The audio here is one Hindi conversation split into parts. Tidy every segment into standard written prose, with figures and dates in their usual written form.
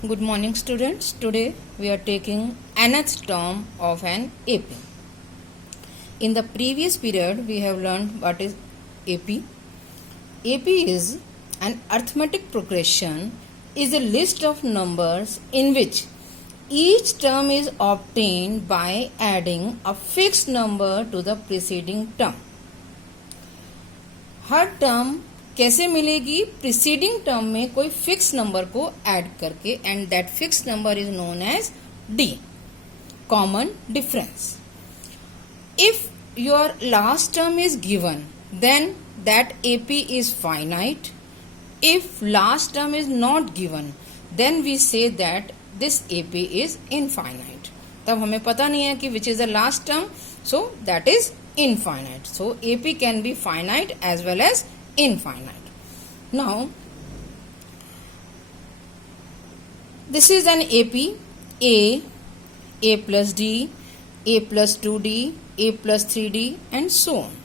Good morning, students. Today we are taking nth term of an AP. In the previous period, we have learned what is AP. AP is an arithmetic progression, is a list of numbers in which each term is obtained by adding a fixed number to the preceding term. हर टर्म कैसे मिलेगी? प्रीसीडिंग टर्म में कोई फिक्स नंबर को ऐड करके, and that fix number is known as d, common difference. If your last term is given, then that AP is finite. If last term is not given, then we say that this AP is infinite. तब हमें पता नहीं है कि which is the last term, so that is infinite. So AP can be finite as well as infinite. Now this is an AP. A plus D, A plus 2D, A plus 3D and so on.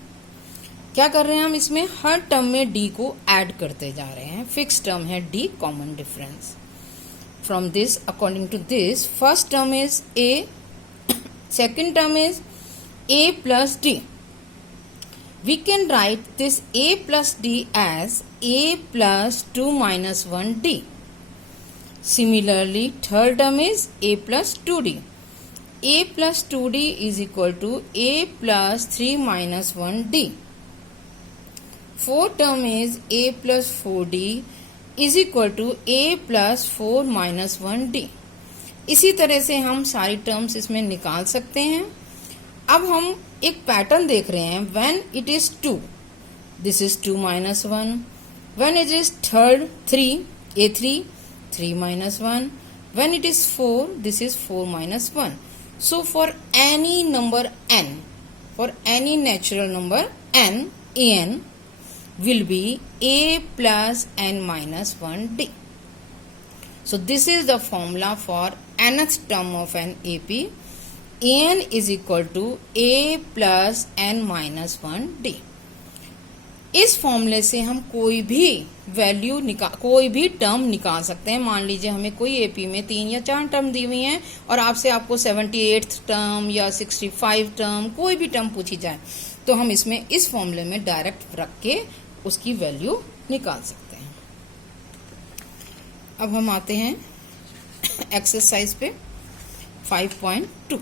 क्या कर रहे हैं हम? इसमें हर टर्म में D को ऐड करते जा रहे हैं. फिक्स टर्म है D, common difference. From this, according to this, first term is A, second term is A plus D. We can write this A plus D as A plus 2 minus 1D. Similarly, third term is A plus 2D. A plus 2D is equal to A plus 3 minus 1D. Fourth term is A plus 4D is equal to A plus 4 minus 1D. इसी तरह से हम सारी टर्म्स इसमें निकाल सकते हैं. अब हम एक पैटर्न देख रहे हैं. When it is 2, this is 2 minus 1. When it is third 3, A3, 3 minus 1. When it is 4, this is 4 minus 1. So for any number n, for any natural number n, an will be A plus n minus 1D. So this is the formula for nth term of an AP. an is equal to A plus n minus 1D. इस फॉर्मूले से हम कोई भी वैल्यू कोई भी टर्म निकाल सकते हैं. मान लीजिए हमें कोई एपी में 3 या 4 टर्म दी हुई हैं और आपको 78th टर्म या 65 टर्म कोई भी टर्म पूछी जाए, तो हम इसमें इस फॉर्मूले में डायरेक्ट रख के उसकी वैल्यू निकाल सकते हैं. अब हम आते हैं एक्सरसाइज पे 5.2.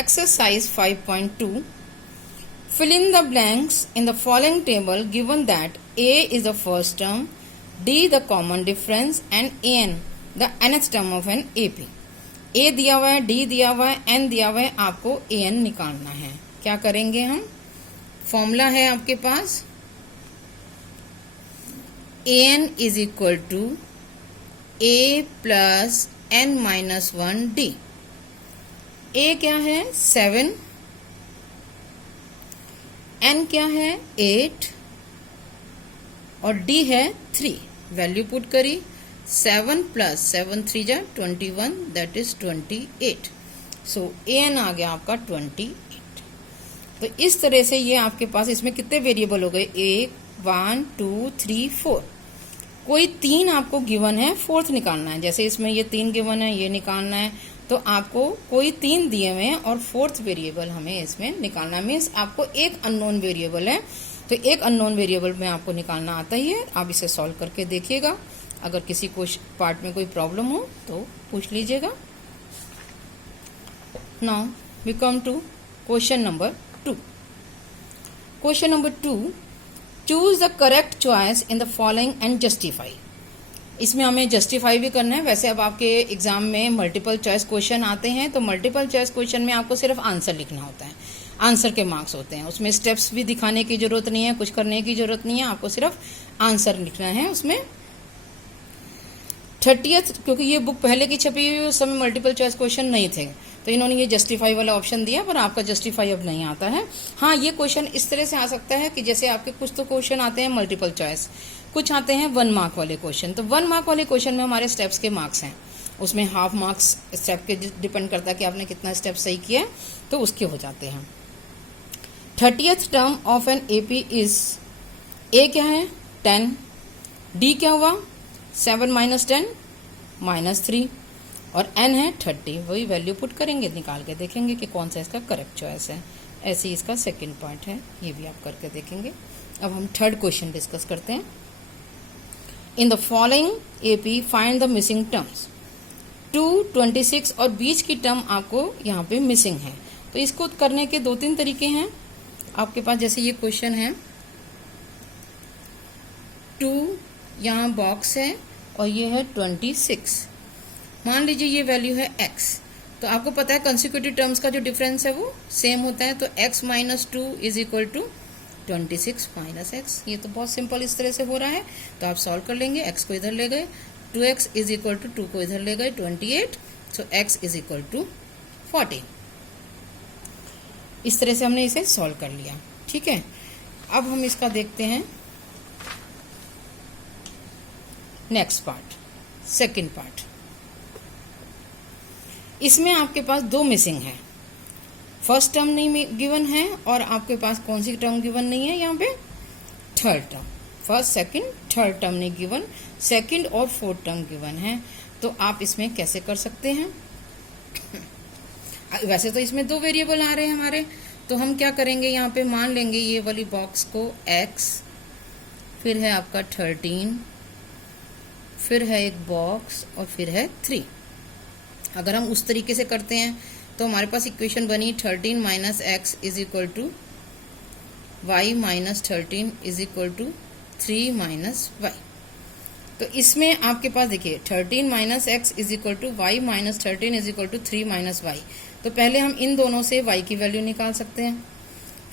Exercise 5.2. Fill in the blanks in the following table given that A is the first term, D the common difference and N the nth term of an AP. A दिया हुआ है, D दिया हुआ है, N दिया हुआ है. आपको AN निकालना है. क्या करेंगे हम? फॉर्मूला है आपके पास AN is equal to A plus N minus 1D. A क्या है? 7. N क्या है? 8. और D है 3. वैल्यू पुट करी. 7 plus 7 3 जा 21, दैट इज 28. सो AN आ गया आपका 28. तो इस तरह से ये आपके पास इसमें कितने वेरिएबल हो गए? 1 2 3 4. कोई 3 आपको गिवन है, फोर्थ निकालना है. जैसे इसमें ये 3 गिवन है, ये निकालना है, तो आपको कोई 3 दिए हुए हैं और फोर्थ वेरिएबल हमें इसमें निकालना. मीन्स आपको एक अननोन वेरिएबल है, तो एक अननोन वेरिएबल में आपको निकालना आता ही है. आप इसे सॉल्व करके देखिएगा. अगर किसी को पार्ट में कोई प्रॉब्लम हो तो पूछ लीजिएगा. Now we come to question number 2. Question number 2, choose the correct choice in the following and justify. इसमें हमें जस्टिफाई भी करना है. वैसे अब आपके एग्जाम में मल्टीपल चॉइस क्वेश्चन आते हैं, तो मल्टीपल चॉइस क्वेश्चन में आपको सिर्फ आंसर लिखना होता है. आंसर के मार्क्स होते हैं. उसमें स्टेप्स भी दिखाने की जरूरत नहीं है, कुछ करने की जरूरत नहीं है. आपको सिर्फ आंसर लिखना है. उसमें 30th, क्योंकि ये बुक पहले की छपी हुई, उस समय मल्टीपल चॉइस क्वेश्चन नहीं थे, तो इन्होंने ये जस्टिफाई वाला ऑप्शन दिया, पर आपका जस्टिफाई अब नहीं आता है. हाँ, ये क्वेश्चन इस तरह से आ सकता है कि जैसे आपके कुछ तो क्वेश्चन आते हैं मल्टीपल चॉइस, कुछ आते हैं 1 मार्क वाले क्वेश्चन. तो 1 मार्क वाले क्वेश्चन में हमारे स्टेप्स के मार्क्स हैं. उसमें हाफ मार्क्स स्टेप के डिपेंड करता है कि आपने कितना स्टेप सही किया, तो उसके हो जाते हैं. 30th term of an AP is ए क्या है 10, डी क्या हुआ 7 माइनस 10 माइनस 3 और एन है 30। वही वैल्यू पुट करेंगे, निकाल के देखेंगे कि कौन सा इसका करेक्ट चॉइस है। ऐसे ही इसका सेकंड पार्ट है, ये भी आप करके देखेंगे। अब हम थर्ड क्वेश्चन डिस्कस करते हैं। इन the following AP find the missing terms. 2, 26 और बीच की टर्म आपको यहाँ पे मिसिंग है, तो इसको करने के 2-3 तरीके हैं आपके पास। जैसे ये क्वेश्चन है 2 यहाँ बॉक्स है और ये है 26। मान लीजिए ये वैल्यू है x, तो आपको पता है कंसेक्यूटिव टर्म्स का जो डिफरेंस है वो सेम होता है, तो x minus 2 is equal to 26 minus x. ये तो बहुत सिंपल इस तरह से हो रहा है, तो आप सॉल्व कर लेंगे। x को इधर ले गए, 2x इज इक्वल टू 2 को इधर ले गए 28, सो x इज इक्वल टू 40। इस तरह से हमने इसे सॉल्व कर लिया, ठीक है। अब हम इसका देखते हैं नेक्स्ट पार्ट, सेकंड पार्ट। इसमें आपके पास 2 मिसिंग है, फर्स्ट टर्म नहीं गिवन है और आपके पास कौन सी टर्म गिवन नहीं है यहाँ पे, third term. First second third term नहीं गिवन, सेकंड और फोर्थ टर्म गिवन है। तो आप इसमें कैसे कर सकते हैं वैसे तो इसमें 2 वेरिएबल आ रहे हैं हमारे, तो हम क्या करेंगे, यहाँ पे मान लेंगे ये वाली बॉक्स को x, फिर है आपका 13, फिर है एक बॉक्स और फिर है 3। अगर हम उस तरीके से करते हैं तो हमारे पास इक्वेशन बनी 13 minus x is equal to y minus 13 is equal to 3 minus y. तो इसमें आपके पास देखिए 13 minus x is equal to y minus 13 is equal to 3 minus y. तो पहले हम इन दोनों से y की वैल्यू निकाल सकते हैं,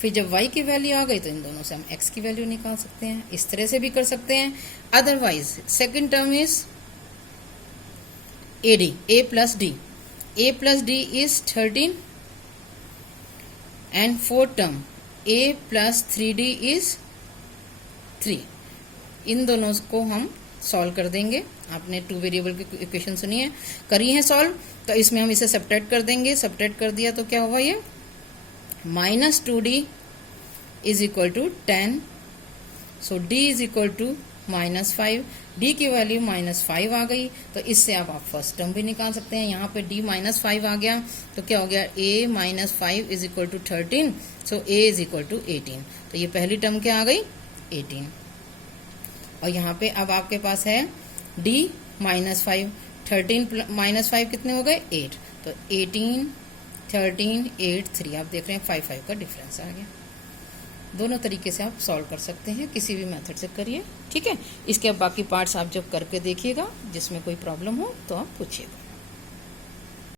फिर जब y की वैल्यू आ गई तो इन दोनों से हम x की वैल्यू निकाल सकते हैं। इस तरह से भी कर सकते हैं। Otherwise second term is AD, a plus d, a plus d is 13 and fourth term a plus 3d is 3। इन दोनों को हम सॉल्व कर देंगे। आपने 2 वेरिएबल की इक्वेशन सुनी है, करी है सॉल्व, तो इसमें हम इसे सब्ट्रैक्ट कर देंगे। सब्ट्रैक्ट कर दिया तो क्या होगा, ये minus 2d is equal to 10, so d is equal to minus 5, d की वैल्यू माइनस 5 आ गई। तो इससे आप फर्स्ट टर्म भी निकाल सकते हैं। यहाँ पे d माइनस 5 आ गया तो क्या हो गया, a minus 5 is equal to 13, so a is equal to 18। तो ये पहली टर्म क्या आ गई 18। और यहाँ पे अब आपके पास है d माइनस 5, 13 माइनस 5 कितने हो गए 8, तो 18, 13, 8, 3। आप देख रहे हैं 5 5 का डिफरेंस आ गया। दोनों तरीके से आप सॉल्व कर सकते हैं, किसी भी मेथड से करिए, ठीक है। इसके अब बाकी पार्ट्स आप जब करके देखिएगा, जिसमें कोई प्रॉब्लम हो तो आप पूछिएगा।